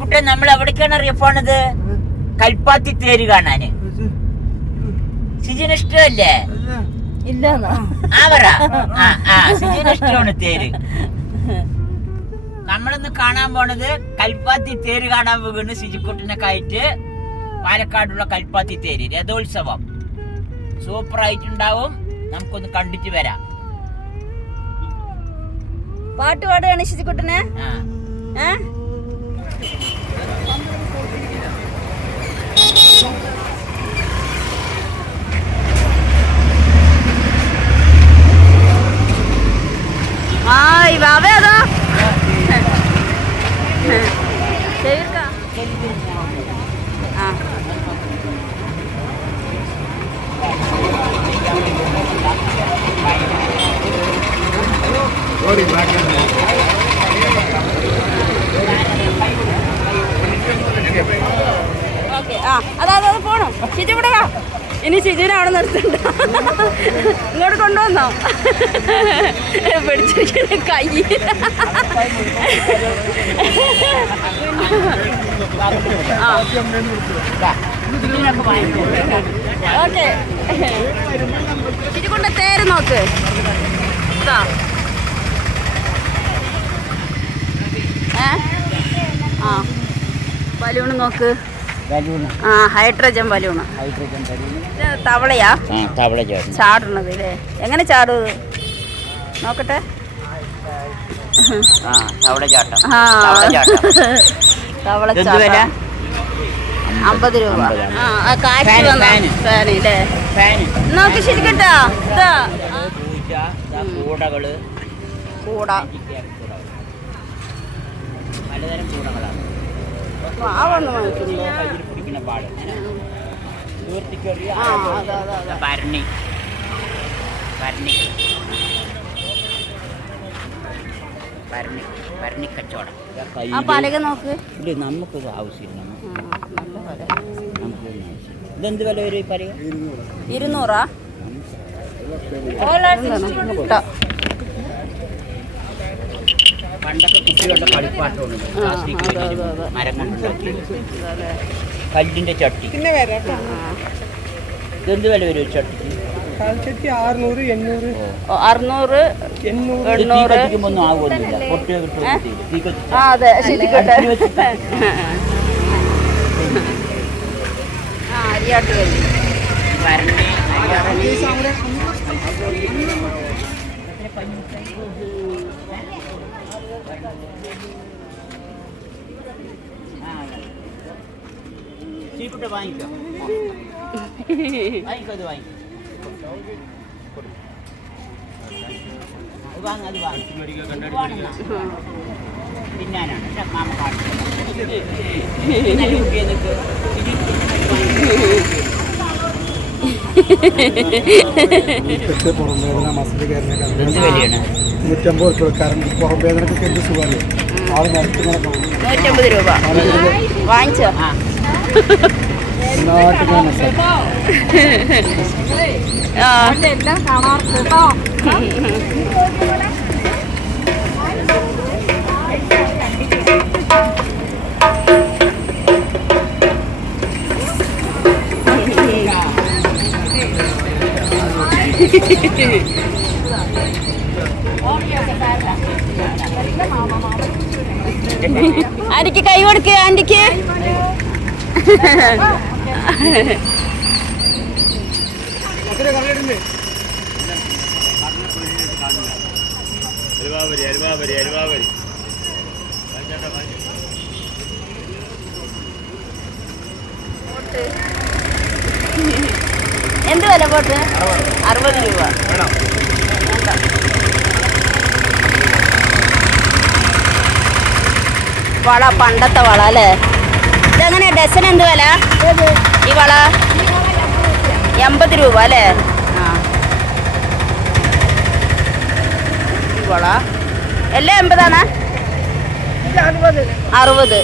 ശിജിക്കുട്ടൻ നമ്മൾ എവിടേക്കാണ് അറിയ പോണത്? കൽപ്പാത്തി തേര് കാണാന്. സിജിന് ഇഷ്ടമല്ലേ? ഇല്ല ആ പറ. ആ ആ സിജിന് ഇഷ്ടമാണ് തേര്. നമ്മളിന്ന് കാണാൻ പോണത് കൽപ്പാത്തി തേര് കാണാൻ പോകുന്നു സിജിക്കുട്ടിനൊക്കെ ആയിട്ട് പാലക്കാടുള്ള കൽപ്പാത്തി തേര് രഥോത്സവം. സൂപ്പർ ആയിട്ടുണ്ടാവും നമുക്കൊന്ന് കണ്ടിട്ട് വരാം. പാട്ട് പാടുകയാണ് ശിശുക്കുട്ടനെ ആ ഏ ഹായ് ബാബ അതോ ചെവിക്ക ആ ഓക്കെ ആ അതാ അതാ പോണം? ഷിജു ഇവിടെ വാ. ഇനി ഷിജുവിനെ അവിടെ നിർത്തണ്ട. ഇങ്ങോട്ട് കൊണ്ടുവന്നോ. പിടിച്ചിരിക്കണ കൈ. ഓക്കെ. ഷിജു കൊണ്ട് തേര് നോക്ക്. ഏ? ആ. ബലൂണ് നോക്ക്. ആ ഹൈഡ്രജൻ ബലൂണ്. തവളയാ? തവള ചാടുന്നത് അല്ലേ എങ്ങനെ ചാടും? നോക്കട്ടെ. ആ തവള ചാട്ടം? അമ്പത് രൂപ. നോക്ക് ശരിക്കട്ടാ. ഇതാ. ദാ കൂടകൾ. കൂടാ. പലതരം കൂടകളാണ്. പിടിക്കുന്ന പാട്. ഭരണി. ഭരണി. ഭരണി ഭരണി കച്ചവടം. ആവശ്യമില്ല. നമുക്ക് ആവശ്യമില്ല. ഇതെന്ത് വില പറയുക ഇരുന്നൂറാ? പണ്ടൊക്കെ കുട്ടികളുടെ കളിപ്പാട്ടമാണ്. പ്ലാസ്റ്റിക്. മരം കൊണ്ടുണ്ടാക്കിയത്. കല്ലിന്റെ ചട്ടി. ആ. ഇതെന്ത് വില വരും ചട്ടിക്ക്? അറുന്നൂറ് എണ്ണൂറ്. ഒന്നും ആവുമൊന്നുമില്ല പൊട്ടി കിട്ടും ആ അതെ. ശരിക്കട്ടെ. ആ അരിയാട്ട് ചീക്കുട്ട വാങ്ങിക്കോ. വാങ്ങിക്കോ അത് വാങ്ങിക്കോ. വാങ്ങ അത് വാങ്ങ. തിന്നാനാണ്. മാമ നല്ല കുട്ടിയെ നിൽക്ക് ഇപ്പോഴത്തെ പുറം വേദന മസിൽ കയറുന്ന എന്ത് വിലയാണ് നൂറ്റമ്പത് റുപ്യ കാരണം പുറം വേദനക്കൊക്കെ എന്ത് സുഖമല്ലേ ആൾ നിരത്തിങ്ങനെ നടക്കണം നൂറ്റമ്പത് രൂപ. വാങ്ങിച്ചോ? ആ. ആന്റിക്ക് കൈ കൊടുക്ക് ആന്റിക്ക്. എന്ത് വില പോട്ട്? അറുപത് രൂപ. വള പണ്ടത്തെ വള അല്ലേ? ഇതെങ്ങനെ ഡസൻ എന്ത് വില? ഈ വള? എൺപത് രൂപ അല്ലേ? ആ. ഈ വള? എല്ലാം എൺപതാണ്? അറുപത്.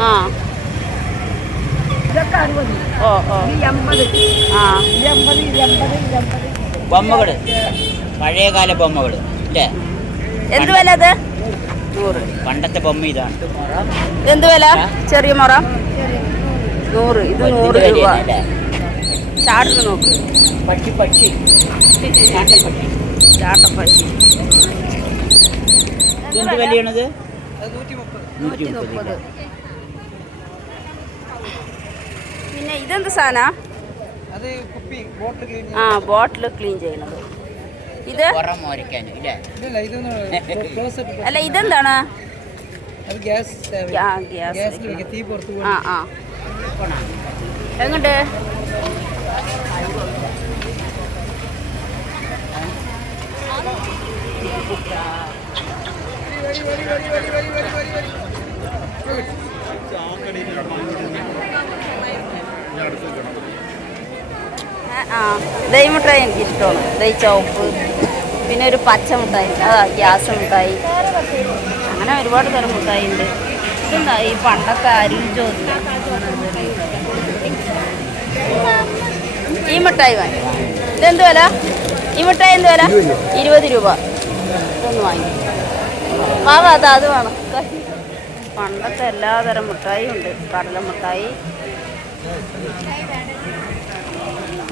ആ. ഓ ഓ. ആ. ബൊമ്മകൾ പഴയകാല ബൊമ്മകൾ അല്ലേ എന്ത് വില അത്? പണ്ടത്തെ ബൊമ്മ ഇതാണ് എന്ത് വില? ചെറിയ മുറ? നൂറ് ഇത് നൂറ് രൂപ. നോക്ക്. പക്ഷി പക്ഷി ചാട്ടപ്പക്ഷി എന്ത് വിലയാണത്? നൂറ്റി മുപ്പത് പിന്നെ ഇതെന്ത് സാധന? അത് കുപ്പി ബോട്ടിൽ ക്ലീൻ ആ ബോട്ടിൽ ക്ലീൻ ചെയ്യണത്. ഇത്? അല്ല ഇതെന്താണ്? അത് ഗ്യാസ് ആ ഗ്യാസ് ഞാൻ ആ ദൈ മുട്ടായി എനിക്ക് ഇഷ്ടമാണ് ദൈ ചോപ്പ് പിന്നെ ഒരു പച്ച മുട്ടായി അതാ ഗ്യാസ് മുട്ടായി അങ്ങനെ ഒരുപാട് തരം മുട്ടായി ഉണ്ട് ഇതെന്താ ഈ പണ്ടത്തെ അരിഞ്ചോ ഈ മിഠായി വാങ്ങി. ഇതെന്ത് വില? ഈ മിഠായി എന്ത് വില? ഇരുപത് രൂപ. ഇതൊന്ന് വാങ്ങി. വാവാ അതാ അത് വേണം. പണ്ടത്തെ എല്ലാതരം മുട്ടായി ഉണ്ട് കടല മിഠായി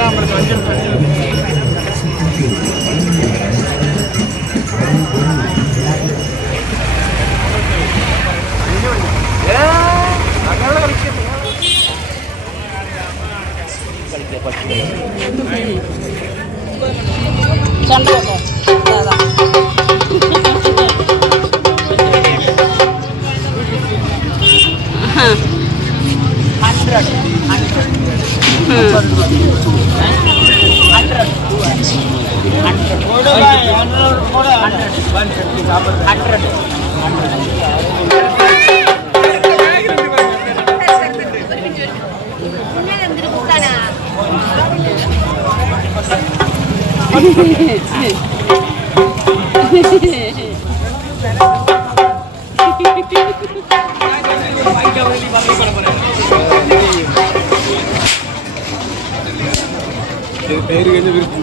câmera, tá? ഹൺഡ്രഡ് പേര് കഴിഞ്ഞ് വിരിച്ചു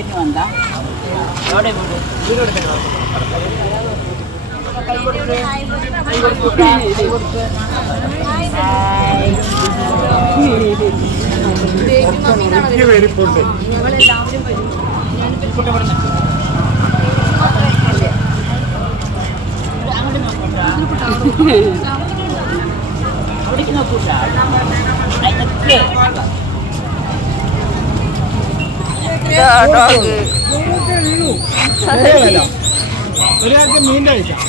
പേരിന് വന്നാ അവിടെ വീട്. കൈ കൊടുക്ക് കൈ കൊടുക്ക് കൈ കൊടുക്ക് ഹായ് വരും. അങ്ങോട്ട് നോക്കണ്ട അവിടേക്ക് നോക്കൂട്ടാ ഒരാൾക്ക് മീൻ കഴിക്കാം.